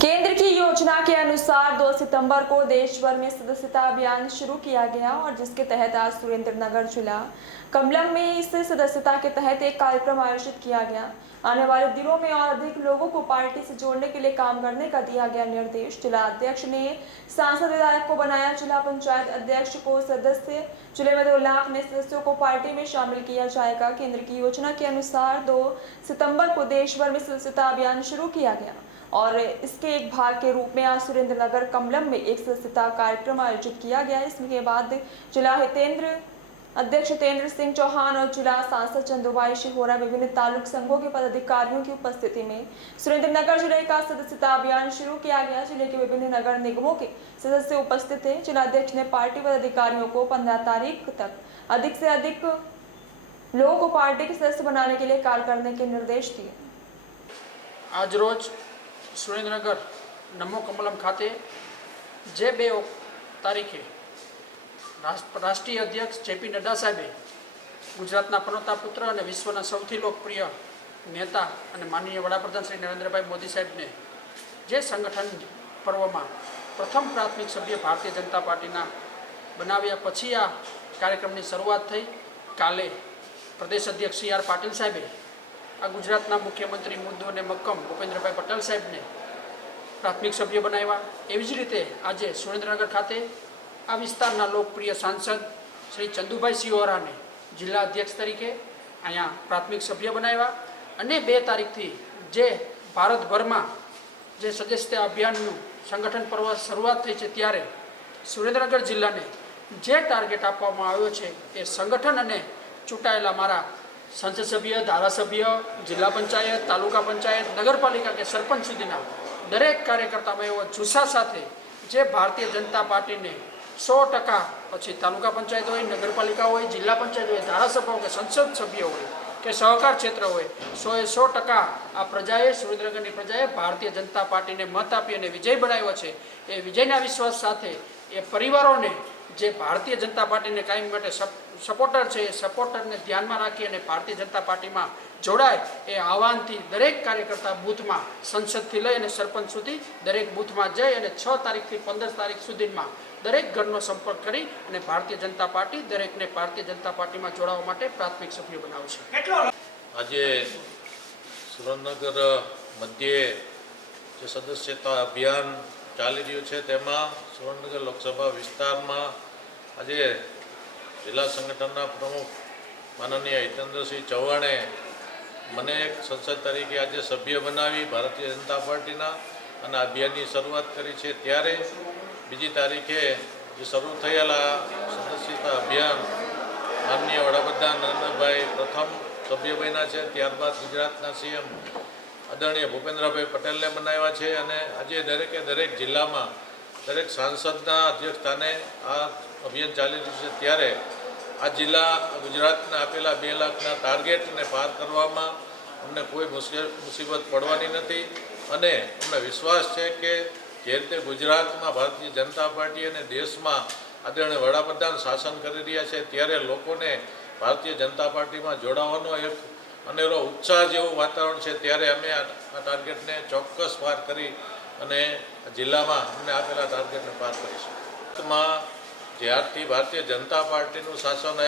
केंद्र की योजना के अनुसार 2 सितंबर को देश भर में सदस्यता अभियान शुरू किया गया और जिसके तहत आज सुरेंद्रनगर जिला कमलम में इस सदस्यता के तहत एक कार्यक्रम आयोजित किया गया। आने वाले दिनों में और अधिक लोगों को पार्टी से जोड़ने के लिए काम करने का दिया गया निर्देश। जिला अध्यक्ष ने सांसद विधायक को बनाया जिला पंचायत अध्यक्ष को सदस्य। जिले में 2 लाख नए सदस्यों को पार्टी में शामिल किया जाएगा। केंद्र की योजना के अनुसार 2 सितंबर को देश भर में सदस्यता अभियान शुरू किया गया और इसके एक भाग के रूप में आज सुरेंद्रनगर कमलम में एक सदस्यता कार्यक्रम आयोजित किया गया। इसके बाद जिला अध्यक्ष हितेंद्र सिंह चौहान और जिला सांसद चंदूभाई शिहोरा विभिन्न तालुक संघों के पदाधिकारियों की उपस्थिति में सुरेंद्रनगर जिले का सदस्यता अभियान शुरू किया गया। जिले के विभिन्न नगर निगमों के सदस्य उपस्थित थे। जिलाध्यक्ष ने पार्टी पदाधिकारियों को 15 तारीख तक अधिक से अधिक लोगों को पार्टी के सदस्य बनाने के लिए कार्य करने के निर्देश दिए। आज रोज सुरेंद्रनगर नमो कमलम खाते जे 2 तारीखे राष्ट्रीय अध्यक्ष जेपी नड्डा साहेबे गुजरातना पनोता पुत्र और विश्वना सौथी लोकप्रिय नेता और माननीय वडाप्रधान श्री नरेंद्रभाई मोदी साहेब ने जे संगठन पर्व में प्रथम प्राथमिक सभ्य भारतीय जनता पार्टी बनाव्या पछी आ कार्यक्रम की शुरुआत थई। काले प्रदेश अध्यक्ष सी आर पाटिल साहेबे आ गुजरातना मुख्यमंत्री मुद्दो ने मक्कम भूपेन्द्रभाई पटेल साहेब ने प्राथमिक सभ्य बनाव्या। एवी ज रीते आज सुरेंद्रनगर खाते आ विस्तारना लोकप्रिय सांसद श्री चंदूभाई शिहोरा ने जिला अध्यक्ष तरीके अहींया प्राथमिक सभ्य बनाव्या। अने 2 तारीखथी जे भारतभर में जे सदस्यता अभियान संगठन पर्व शुरुआत थई छे त्यारे सुरेंद्रनगर जिला ने जे टार्गेट आपवामां आव्यो छे ए संगठन अने चूंटायेला मारा संसद सभ्य, धारासभ्य, जिला पंचायत, तालुका पंचायत, नगरपालिका के सरपंच सुधीना दरेक कार्यकर्ता में एवं जुस्सा साथे जे भारतीय जनता पार्टी ने 100% पछी तालुका पंचायत हो, नगरपालिका हो, जिला पंचायत हो, धारासभा हो के संसद सभ्य हो के सहकार क्षेत्र हो 100% आ प्रजाए सुरेंद्रनगर की प्रजाए भारतीय जनता पार्टी ने मत आपी अने विजय बनाव्यो छे। ए विजयना विश्वास साथे ए परिवारों ने जे भारतीय जनता पार्टी ने कायम माटे सपोर्टर है सपोर्टर ने ध्यान में राखी अने भारतीय जनता पार्टी में जोड़ाय ए आह्वान थी दरेक कार्यकर्ता बूथ में संसद थी लई सरपंच सुधी दरेक बूथ में जई अने 6 तारीख थी 15 तारीख सुधी में दरेक घरनो संपर्क करी अने भारतीय जनता पार्टी दरेक ने भारतीय जनता पार्टी में जोड़वा माटे प्राथमिक सभ्य बनावशे। आज सुरेंद्रनगर मध्य जो सदस्यता अभियान चाली रह्यु छे तेमां सुरेंद्रनगर लोकसभा विस्तार में आज जिला संगठन प्रमुख माननीय हितेंद्र सिंह चौहाणे मने एक संसद तरीके आज सभ्य बनावी भारतीय जनता पार्टी अने अभियान की शुरुआत करी छे। त्यारे बीजी तारीखे जो शुरू थयेला सदस्यता अभियान माननीय वडाप्रधान नरेंद्रभाई प्रथम सभ्य बन्या छे। त्यारबाद गुजरातना सीएम आदरणीय भूपेन्द्रभाई पटेल ने बनाव्या छे अने आजे दरेके दरेक जिला में दरेक सांसदना अध्यक्ष स्थाने आ अभियान चाली रह्युं छे। त्यारे आ जिला गुजरातने आपेला 2 लाखना टार्गेट ने पार करवामां अमने कोई मुसीबत पड़वानी नथी अने अमने विश्वास है कि जे रीते गुजरात में भारतीय जनता पार्टी अने देश में आदरणीय वडाप्रधान शासन करी रह्या छे त्यारे लोकोने भारतीय जनता पार्टी में जोड़ावानो एक अनेरो उत्साह जेवुं वातावरण है। त्यारे अमे आ टार्गेट ने चौक्कस पार करी अने जिला में अमने आपेला टार्गेट ने पार करीशुं। ज्यारथी भारतीय जनता पार्टी शासन